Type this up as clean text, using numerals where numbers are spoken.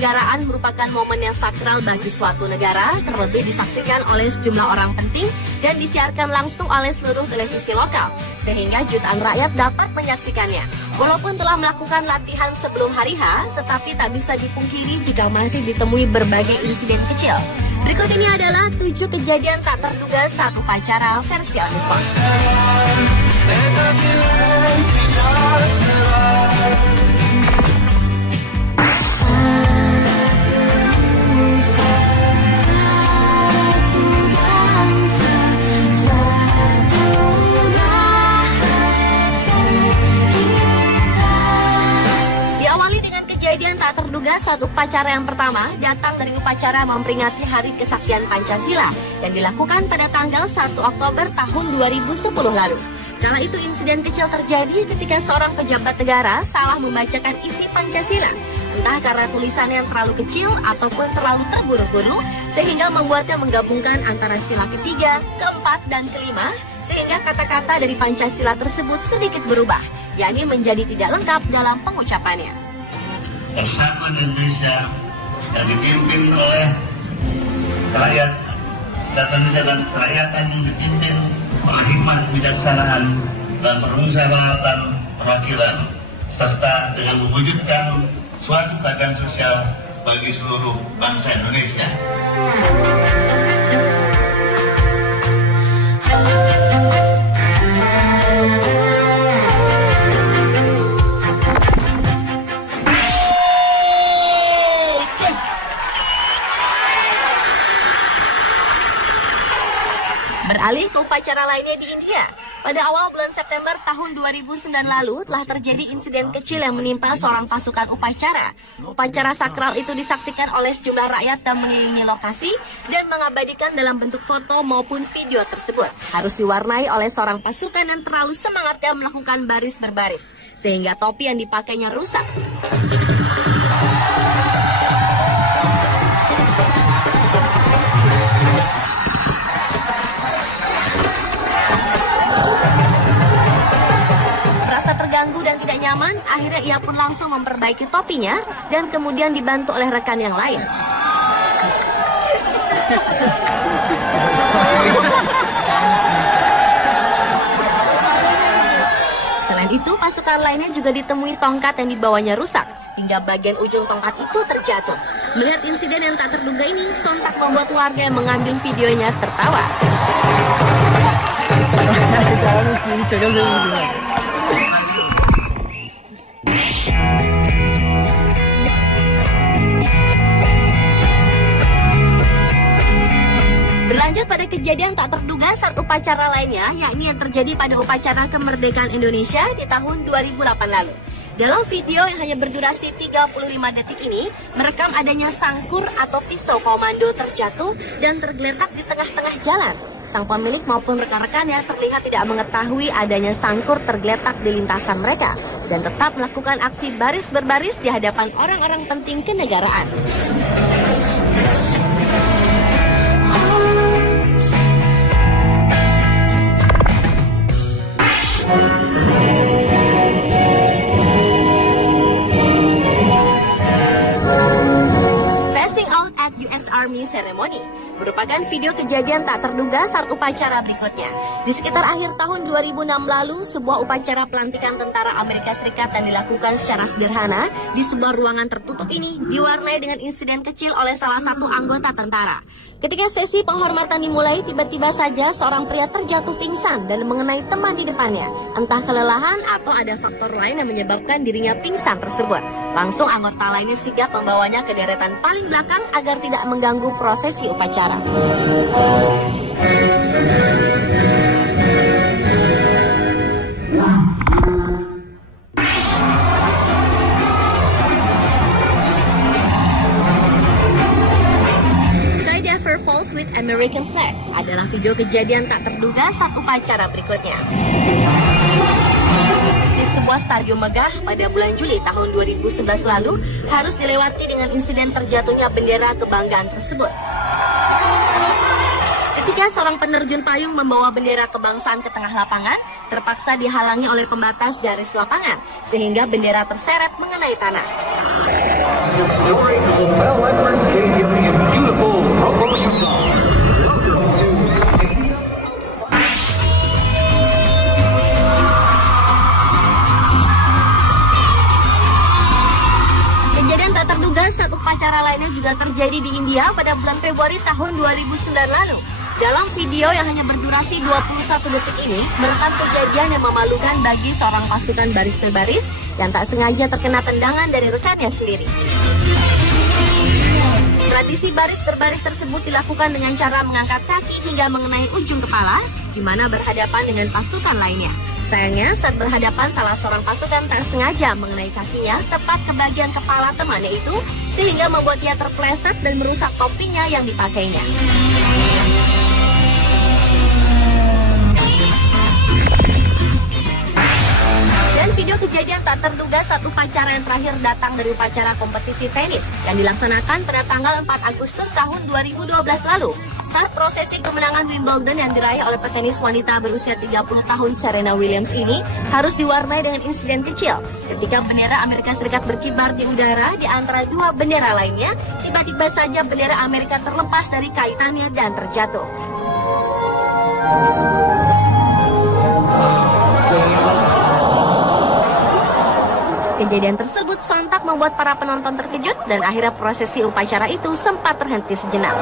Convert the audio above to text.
kenegaraan merupakan momen yang sakral bagi suatu negara, terlebih disaksikan oleh sejumlah orang penting dan disiarkan langsung oleh seluruh televisi lokal, sehingga jutaan rakyat dapat menyaksikannya. Walaupun telah melakukan latihan sebelum hari H, tetapi tak bisa dipungkiri jika masih ditemui berbagai insiden kecil. Berikut ini adalah 7 kejadian tak terduga saat upacara versi On The Spot. Kejadian tak terduga saat upacara yang pertama datang dari upacara memperingati Hari Kesaktian Pancasila yang dilakukan pada tanggal 1 Oktober tahun 2010 lalu. Kala itu insiden kecil terjadi ketika seorang pejabat negara salah membacakan isi Pancasila. Entah karena tulisannya yang terlalu kecil ataupun terlalu terburu-buru sehingga membuatnya menggabungkan antara sila ketiga, keempat, dan kelima sehingga kata-kata dari Pancasila tersebut sedikit berubah, yakni menjadi tidak lengkap dalam pengucapannya. Persatuan Indonesia yang dipimpin oleh rakyat Indonesia dan kerakyatan yang dipimpin oleh hikmah kebijaksanaan dan permusyawaratan perwakilan serta dengan mewujudkan suatu keadilan sosial bagi seluruh bangsa Indonesia. Beralih ke upacara lainnya di India. Pada awal bulan September tahun 2009 lalu telah terjadi insiden kecil yang menimpa seorang pasukan upacara. Upacara sakral itu disaksikan oleh sejumlah rakyat yang mengelilingi lokasi dan mengabadikan dalam bentuk foto maupun video tersebut. Harus diwarnai oleh seorang pasukan yang terlalu semangat yang melakukan baris berbaris, sehingga topi yang dipakainya rusak. Terganggu dan tidak nyaman, akhirnya ia pun langsung memperbaiki topinya dan kemudian dibantu oleh rekan yang lain. Selain itu, pasukan lainnya juga ditemui tongkat yang dibawanya rusak, hingga bagian ujung tongkat itu terjatuh. Melihat insiden yang tak terduga ini, sontak membuat warga yang mengambil videonya tertawa. Berlanjut pada kejadian tak terduga saat upacara lainnya, yakni yang terjadi pada upacara kemerdekaan Indonesia di tahun 2008 lalu. Dalam video yang hanya berdurasi 35 detik ini, merekam adanya sangkur atau pisau komando terjatuh dan tergeletak di tengah-tengah jalan. Sang pemilik maupun rekan-rekannya terlihat tidak mengetahui adanya sangkur tergeletak di lintasan mereka dan tetap melakukan aksi baris berbaris di hadapan orang-orang penting kenegaraan. Army Ceremony merupakan video kejadian tak terduga saat upacara berikutnya. Di sekitar akhir tahun 2006 lalu, sebuah upacara pelantikan tentara Amerika Serikat yang dilakukan secara sederhana di sebuah ruangan tertutup ini diwarnai dengan insiden kecil oleh salah satu anggota tentara. Ketika sesi penghormatan dimulai, tiba-tiba saja seorang pria terjatuh pingsan dan mengenai teman di depannya. Entah kelelahan atau ada faktor lain yang menyebabkan dirinya pingsan tersebut. Langsung anggota lainnya sigap membawanya ke deretan paling belakang agar tidak mengganggu prosesi upacara. Falls with American Flag adalah video kejadian tak terduga saat upacara berikutnya. Di sebuah stadion megah pada bulan Juli tahun 2011 lalu harus dilewati dengan insiden terjatuhnya bendera kebanggaan tersebut. Ketika seorang penerjun payung membawa bendera kebangsaan ke tengah lapangan, terpaksa dihalangi oleh pembatas garis lapangan, sehingga bendera terseret mengenai tanah. at historic LaBelle Edwards Stadium in beautiful Provo, Utah. Welcome to Stadium. Kejadian tak terduga saat upacara lainnya juga terjadi di India pada bulan Februari tahun 2009 lalu. Dalam video yang hanya berdurasi 21 detik ini, merekam kejadian yang memalukan bagi seorang pasukan baris berbaris yang tak sengaja terkena tendangan dari rekannya sendiri. Tradisi baris berbaris tersebut dilakukan dengan cara mengangkat kaki hingga mengenai ujung kepala, di mana berhadapan dengan pasukan lainnya. Sayangnya, saat berhadapan salah seorang pasukan tak sengaja mengenai kakinya tepat ke bagian kepala temannya itu, sehingga membuat ia terpleset dan merusak topinya yang dipakainya. Dan video kejadian tak terduga saat upacara yang terakhir datang dari upacara kompetisi tenis yang dilaksanakan pada tanggal 4 Agustus tahun 2012 lalu. Saat prosesi kemenangan Wimbledon yang diraih oleh petenis wanita berusia 30 tahun Serena Williams ini harus diwarnai dengan insiden kecil. Ketika bendera Amerika Serikat berkibar di udara di antara dua bendera lainnya, tiba-tiba saja bendera Amerika terlepas dari kaitannya dan terjatuh. Kejadian tersebut sontak membuat para penonton terkejut dan akhirnya prosesi upacara itu sempat terhenti sejenak.